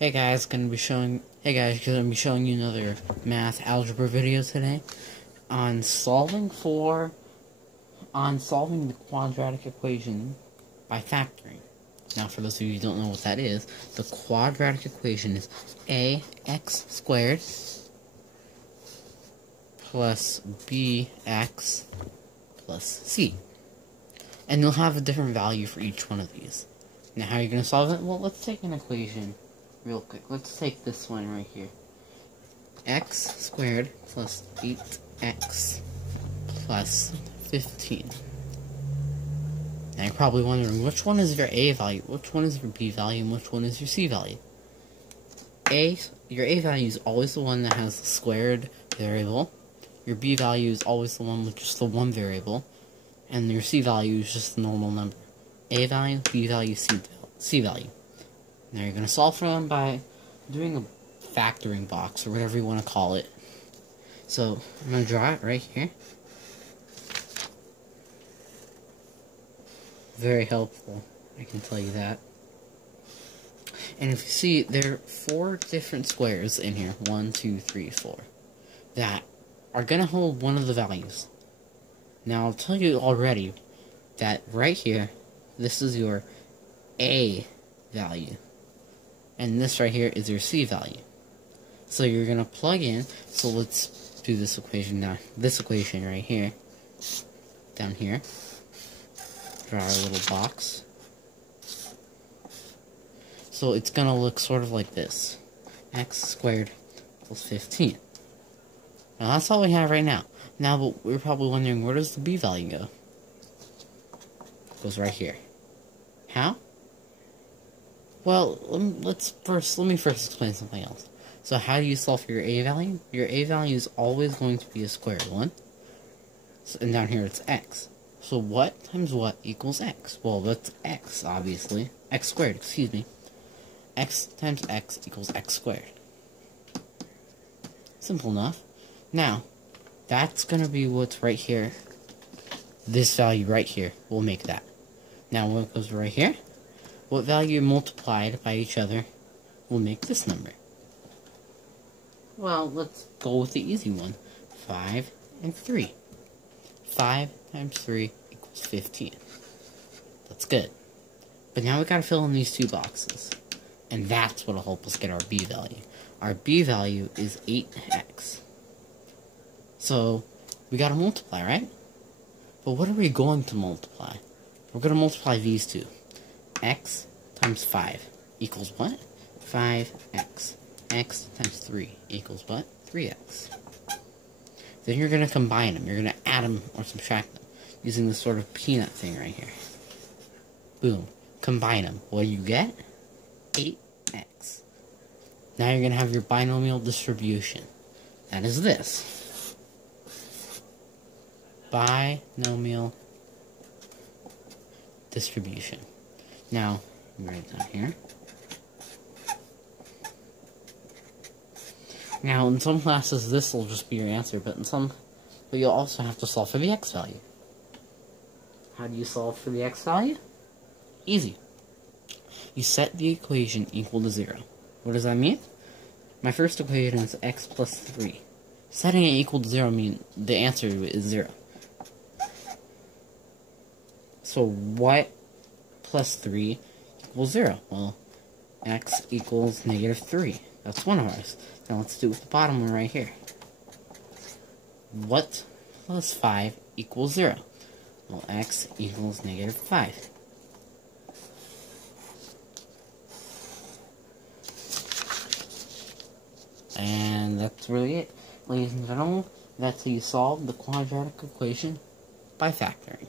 Hey guys, gonna be showing you another math algebra video today on solving the quadratic equation by factoring. Now, for those of you who don't know what that is, the quadratic equation is ax squared plus bx plus c. And you'll have a different value for each one of these. Now, how are you going to solve it? Well, let's take an equation real quick. Let's take this one right here. X squared plus 8x plus 15. Now, you're probably wondering, which one is your a value, which one is your b value, and which one is your c value? Your a value is always the one that has the squared variable. Your b value is always the one with just the one variable. And your c value is just the normal number. A value, b value, c value. Now you're going to solve for them by doing a factoring box, or whatever you want to call it. So, I'm going to draw it right here. Very helpful, I can tell you that. And if you see, there are 4 different squares in here. 1, 2, 3, 4. That are going to hold one of the values. Now, I'll tell you already that right here, this is your A value. And this right here is your C value. So you're going to plug in, so let's do this equation now. This equation right here, down here. Draw our little box. So it's going to look sort of like this. X squared plus 15. Now that's all we have right now. Now, but we're probably wondering, where does the b value go? It goes right here. How? Well, let me first explain something else. So how do you solve for your a value? Your a value is always going to be a squared one. So, and down here it's x. So what times what equals x? Well, that's x, obviously. X squared, excuse me. X times x equals x squared. Simple enough. Now, that's going to be what's right here. This value right here will make that. Now, what goes right here? What value multiplied by each other will make this number? Well, let's go with the easy one. 5 and 3. 5 times 3 equals 15. That's good. But now we got to fill in these 2 boxes. And that's what will help us get our b value. Our b value is 8x. So, we gotta multiply, right? But what are we going to multiply? We're gonna multiply these two. X times 5 equals what? 5x. X times 3 equals what? 3x. Then you're gonna combine them. You're gonna add them or subtract them using this sort of peanut thing right here. Boom. Combine them. What do you get? 8x. Now you're gonna have your binomial distribution. That is this. Binomial distribution. Now, write it down here. Now, in some classes, this will just be your answer, but you'll also have to solve for the x value. How do you solve for the x value? Easy. You set the equation equal to 0. What does that mean? My first equation is x plus 3. Setting it equal to 0 means the answer is 0. So what plus 3 equals 0? Well, x equals negative 3. That's one of ours. Now let's do it with the bottom one right here. What plus 5 equals 0? Well, x equals negative 5. And that's really it. Ladies and gentlemen, that's how you solve the quadratic equation by factoring.